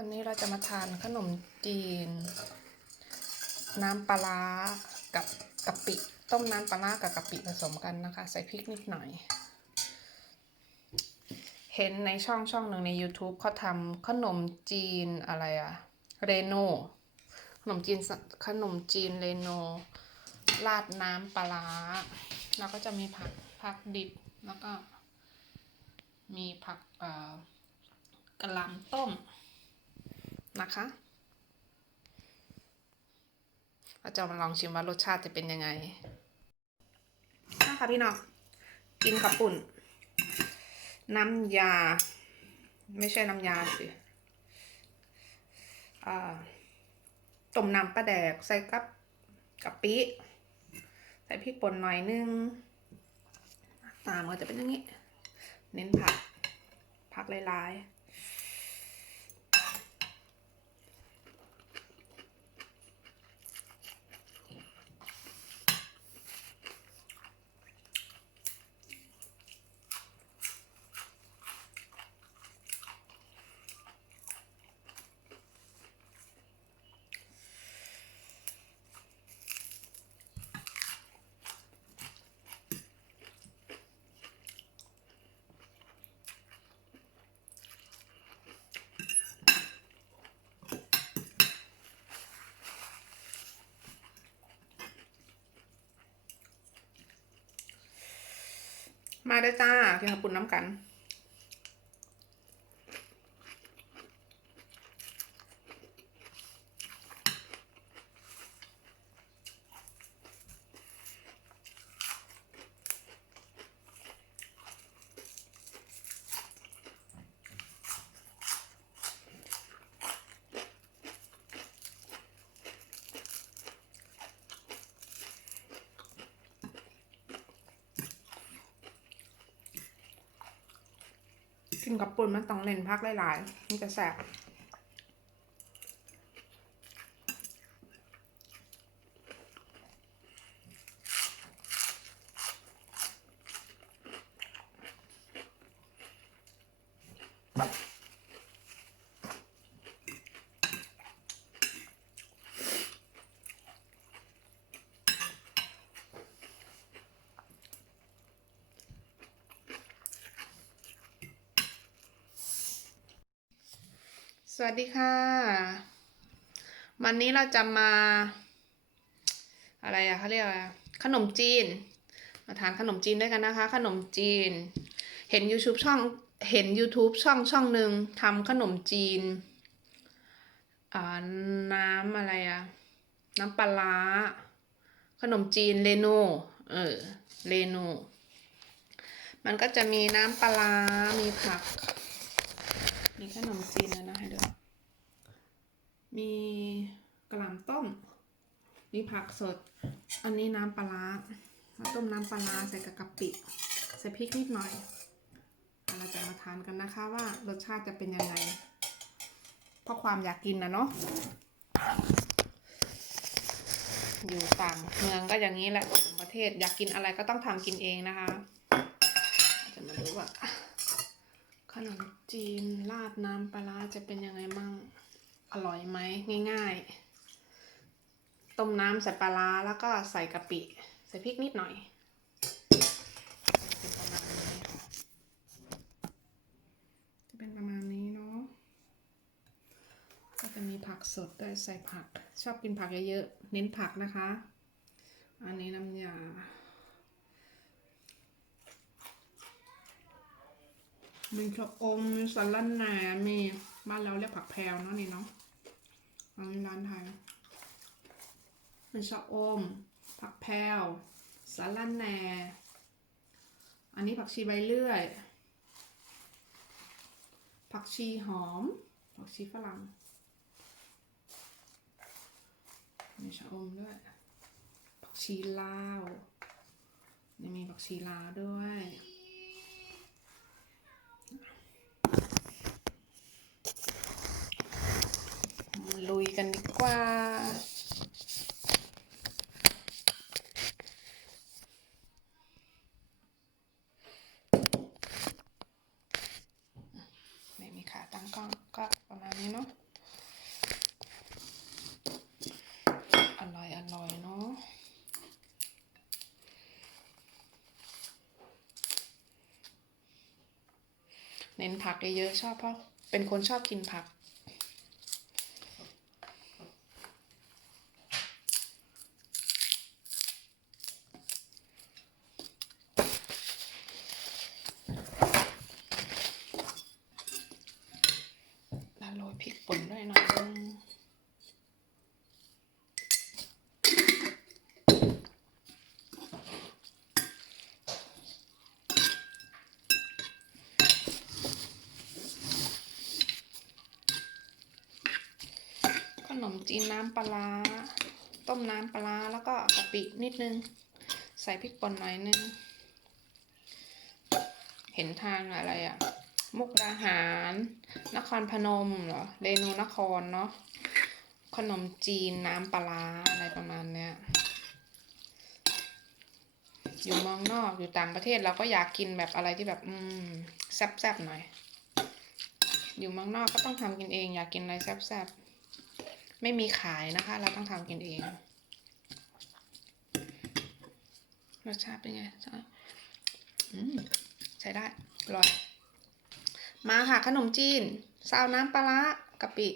อันนี้เราจะมาทานขนมจีน น้ำปลาร้ากับกะปิ ต้มน้ำปลาร้ากับกะปิผสมกันนะคะ ใส่พริกนิดหน่อย เห็นในช่องช่องหนึ่งใน YouTube เขาทำขนมจีนอะไรอะเรโนขนมจีนขนมจีนเรโนราดน้ำปลาร้าแล้วก็จะมีผักผักดิบแล้วก็ มีผักเอ่อกระหลำต้ม นะคะ เราจะมาลองชิมว่ารสชาติจะเป็นยังไงนะคะพี่น้อง กินกับปุ่น น้ำยา ไม่ใช่น้ำยาสิต้มน้ำปลาแดกใส่กับกะปิใส่พริกป่นหน่อยนึงตามก็จะเป็นอย่างนี้ เน้นผักผักหลายๆ มาได้จ้ากินกับปุ่นน้ำกัน กินกับปุ่นมันต้องเล่นพักหลายๆมันจะแสบ สวัสดีค่ะ วันนี้เราจะมา อะไรอะเขาเรียกอะไรขนมจีน มาทานขนมจีนด้วยกันนะคะ ขนมจีน เห็น YouTube ช่องเห็น YouTube ช่องช่องหนึ่งทำขนมจีนอ่าน้ำอะไรอะน้ำปลาขนมจีนเรโนเออเรโนมันก็จะมีน้ำปลามีผัก มีขนมจีนแล้วนะให้ดู มีกระหล่ำต้ม มีผักสด อันนี้น้ำปลาร้าเราต้มน้ำปลาร้าใส่กับกะปิใส่พริกนิดหน่อย เราจะมาทานกันนะคะว่ารสชาติจะเป็นยังไง เพราะความอยากกินนะเนาะ อยู่ต่างเมืองก็อย่างนี้แหละต่างประเทศอยากกินอะไรก็ต้องทำกินเองนะคะ จะมาดูว่าขนมจีนราดน้ำปลาร้าจะเป็นยังไงมั่ง อร่อยไหมง่าย ๆ ต้มน้ำใส่ปลาร้าแล้วก็ใส่กะปิ ใส่พริกนิดหน่อยจะเป็นประมาณนี้เนาะก็จะมีผักสดด้วยใส่ผัก ชอบกินผักเยอะๆเน้นผักนะคะ อันนี้น้ำยามีชะอมมีสลัดแหนมีบ้านเราเรียกผักแพรวเนาะนี่เนาะอันนี้ร้านไทย มีชะอม ผักแพวสลัดแหน่อันนี้ผักชีใบเลื่อย ผักชีหอม ผักชีฝรั่ง มีชะอมด้วย ผักชีลาวนี่มีผักชีลาวด้วย ลุยกันดีกว่า ไม่มีขาตั้งกล้องก็ประมาณนี้เนาะ เน้นผักเยอะๆชอบเพราะเป็นคนชอบกินผัก แล้วโรยพริกป่นด้วยหน่อยนึงขนม จีนน้ำปลาต้มน้ำปลาแล้วก็กะปินิดนึง ใส่พริกป่นหน่อยนึง เห็นทางอะไรอะมุกดาหาร นครพนมเหรอเรนูนครเนาะขนมจีนน้ำปลาร้าอะไรประมาณเนี้ยอยู่เมืองนอกอยู่ต่างประเทศเราก็อยากกินแบบอะไรที่แบบ อืมแซ่บๆหน่อย อยู่เมืองนอกก็ต้องทำกินเองอยากกินอะไรแซ่บๆ ไม่มีขายนะคะ เราต้องทำกินเอง รสชาติเป็นไงใช่ใช้ได้อร่อย มาค่ะ ขนมจีนซาวน้ำปลาร้ากะปิ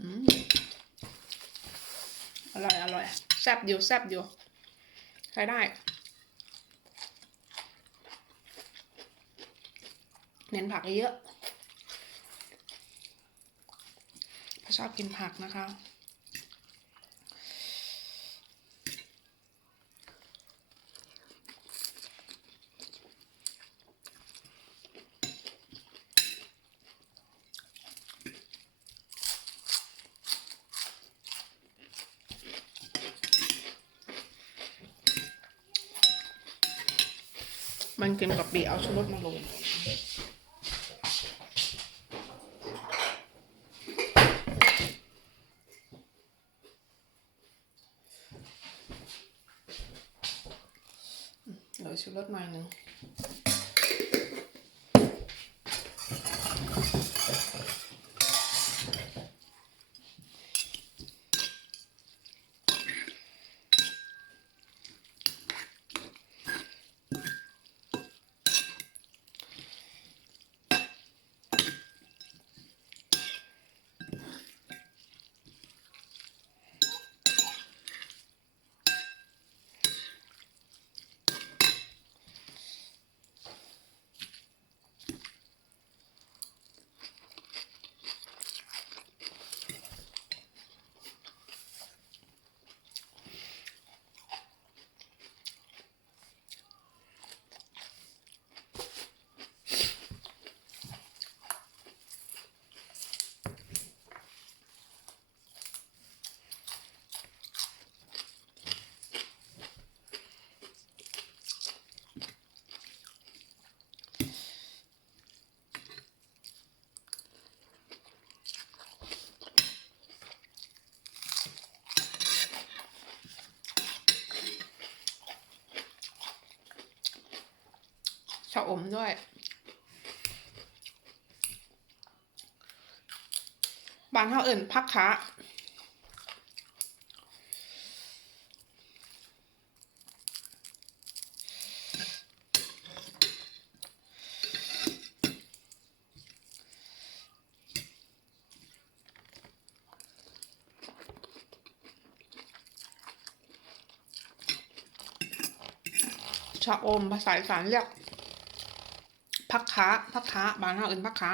อืมอร่อย อร่อย แซ่บอยู่ แซ่บอยู่ ใช้ได้ เน้นผักเยอะถ้าชอบกินผักนะคะ มันกินกับปีเอาชูรสมาลง เดี๋ย ด้วย บานเท่าอื่นพักขาชะอมภาษาอีสานเรียก พักค้าพักค้าบานเท่าอื่นพักค้า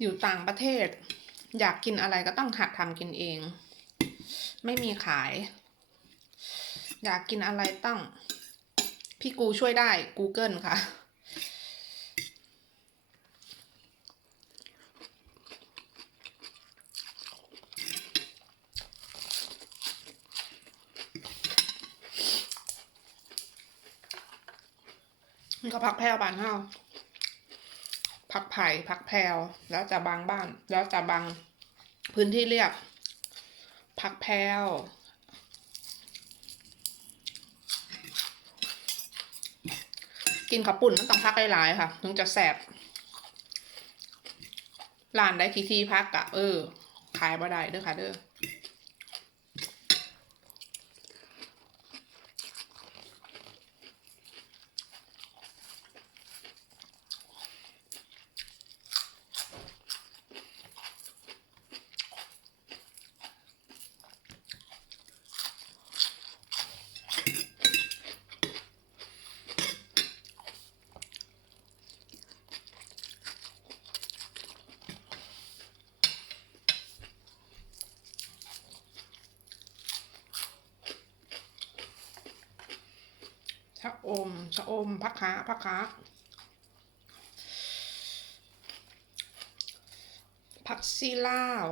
อยู่ต่างประเทศ อยากกินอะไรก็ต้องหัดทำกินเอง ไม่มีขาย อยากกินอะไรต้อง พี่กูช่วยได้ Google ค่ะ ก็พักแพ้วบานเฮาพักไผ่พักแพ้วแล้วจะบางบ้าน แล้วจะบางพื้นที่เรียบพักแพ้วกินขับปุ่นมันต้องพักหลายๆค่ะ ถึงจะแสบลานได้ทีทีพักอะเออ ขายบ่ได้เด้อค่ะเด้อ อมชะอมพักขาพักขาผักซีลาว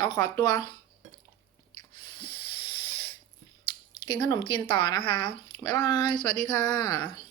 ดี๋ยวขอตัว กินขนมจีนต่อนะคะ บ๊ายบาย สวัสดีค่ะ